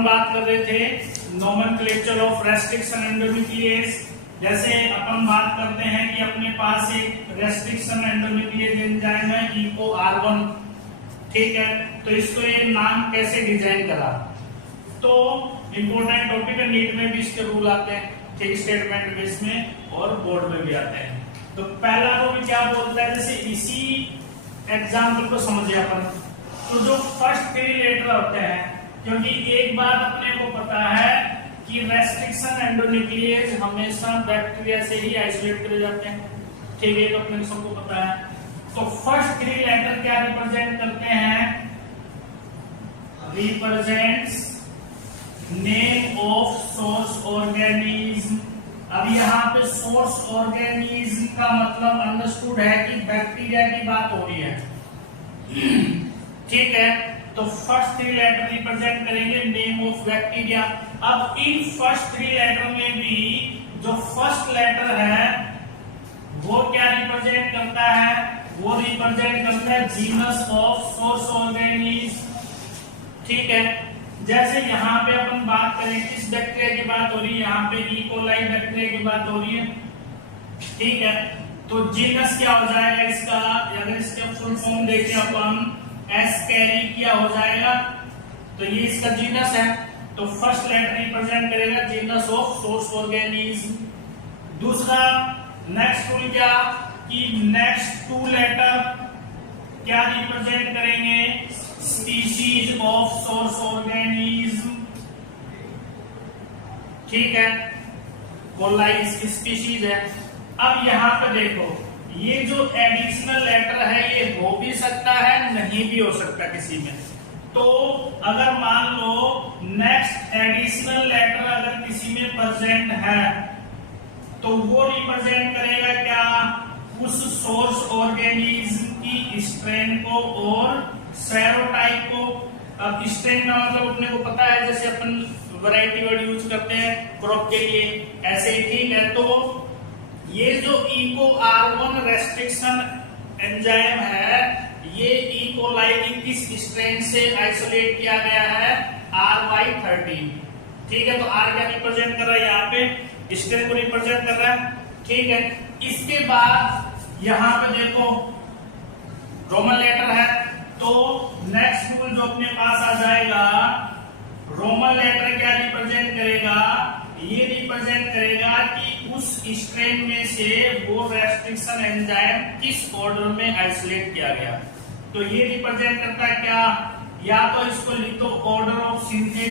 हम बात कर रहे थे नोमेनक्लेचर ऑफ रेस्ट्रिक्शन एंडोन्यूक्लियेज। जैसे अपन बात करते हैं कि अपने पास एक रेस्ट्रिक्शन एंडोन्यूक्लियेज एंजाइम है EcoR1, ठीक है। तो इसको ये नाम कैसे डिजाइन करा, तो इंपोर्टेंट टॉपिक है, नीट में भी इसके रूल आते हैं, ठीक, स्टेटमेंट बेस में और बोर्ड में भी आते हैं। तो पहला रूल क्या बोलता है, जैसे इसी एग्जाम्पल को समझिए अपन, तो जो फर्स्ट 3 लेटर होते हैं, क्योंकि एक बात अपने को पता है कि रेस्ट्रिक्शन एंडोन्यूक्लियेज हमेशा बैक्टीरिया से ही आइसोलेट करे जाते हैं, ठीक है, तो अपने सबको पता है। तो फर्स्ट 3 लेटर क्या रिप्रेजेंट करते हैं, represents name of source organism. अब यहाँ पे सोर्स ऑर्गेनिज्म का मतलब अंडरस्टूड है कि बैक्टीरिया की बात हो रही है, ठीक है। तो फर्स्ट 3 लेटर रिप्रेजेंट करेंगे नेम ऑफ बैक्टीरिया। अब इन फर्स्ट 3 लेटर में भी जो फर्स्ट लेटर है वो क्या रिप्रेजेंट करता है, वो रिप्रेजेंट करता है जीनस ऑफ सोर्स ऑर्गेनिज्म, ठीक है। जैसे यहाँ पे अपन बात करें किस बैक्टीरिया की बात हो रही है, यहाँ पे ई कोलाई बैक्टीरिया की बात हो रही है, ठीक है। तो जीनस क्या हो जाएगा इसका, अगर इसका फुल फॉर्म देखें अपन, एस्केरिकिया हो जाएगा, तो ये इसका जीनस है। तो फर्स्ट लेटर रिप्रेजेंट करेगा जीनस ऑफ सोर्स ऑर्गेनिज्म। दूसरा नेक्स्ट रूल क्या, कि नेक्स्ट 2 लेटर क्या रिप्रेजेंट करेंगे, स्पीशीज ऑफ सोर्स ऑर्गेनिज्म, ठीक है, कोलाई इसकी स्पीशीज है। अब यहाँ पे देखो, ये जो एडिशनल लेटर है ये हो भी सकता है, नहीं भी हो सकता किसी में। तो अगर मान लो नेक्स्ट एडिशनल लेटर अगर किसी में प्रेजेंट है तो वो रिप्रेजेंट करेगा क्या, उस सोर्स ऑर्गेनिज्म की स्ट्रेन को और सेरोटाइप को। अब स्ट्रेन का मतलब अपने को पता है, जैसे अपन वैरायटी वर्ड यूज करते हैं क्रॉप के लिए, ऐसे ही, ठीक है। तो ये जो EcoR1 रेस्ट्रिक्शन एंजाइम है, ये ई कोलाई की किस स्ट्रेन से आइसोलेट किया गया है, RY13, ठीक है। तो R क्या रिप्रेजेंट कर रहा है, यहाँ पे स्ट्रेन को रिप्रेजेंट कर रहा है, ठीक है। इसके बाद यहाँ पे देखो रोमन लेटर है, तो नेक्स्ट रूल जो अपने पास आ जाएगा, रोमन लेटर क्या रिप्रेजेंट करेगा, ये रिप्रेजेंट करेगा कि उस स्ट्रेन में से वो रेस्ट्रिक्शन एंजाइम किस ऑर्डर में आइसोलेट किया गया। तो ये रिप्रेजेंट करता है क्या, या तो इसको लिख दो ऑर्डर ऑफ सिंथेसिस